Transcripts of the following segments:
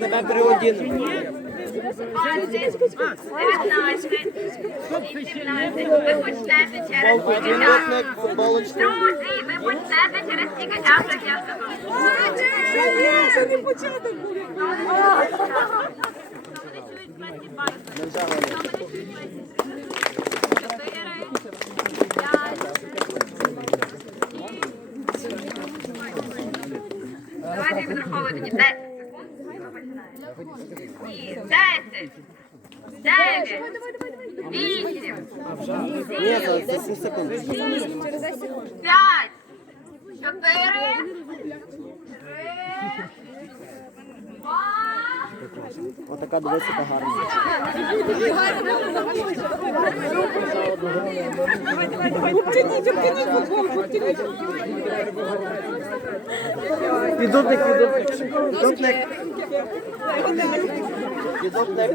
Тебе переодіну. 19, 18. Ви почнете через скільки часу? Підготник, футболочник. Друзі, ви почнете через скільки часу, як я сказала. Це не початок буде. Не взяли. Давайте відраховувати 10 секунд. Ні, 10, 9, 8, Ні, за, за 7 секунд. 5, 4, 3, 2, Отака дивися, гарна. Обтяніть, обтяніть футболку, обтяніть. Піддубник, піддубник. Піддубник. Піддубник.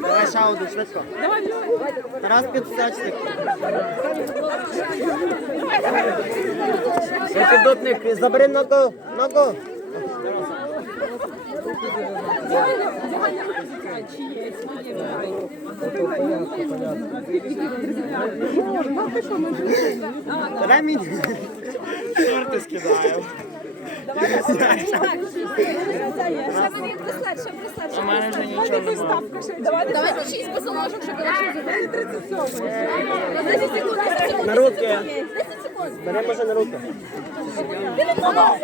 Давай ще один, швидко. Тарас підсачник. Піддубник, забери ногу, ногу. Ремінь. Шорти скидаю. У мене вже нічого немає. Давайте, Давайте шість посолошок, щоб легше забрати. 37. На Бери може на руки. Ти не помогла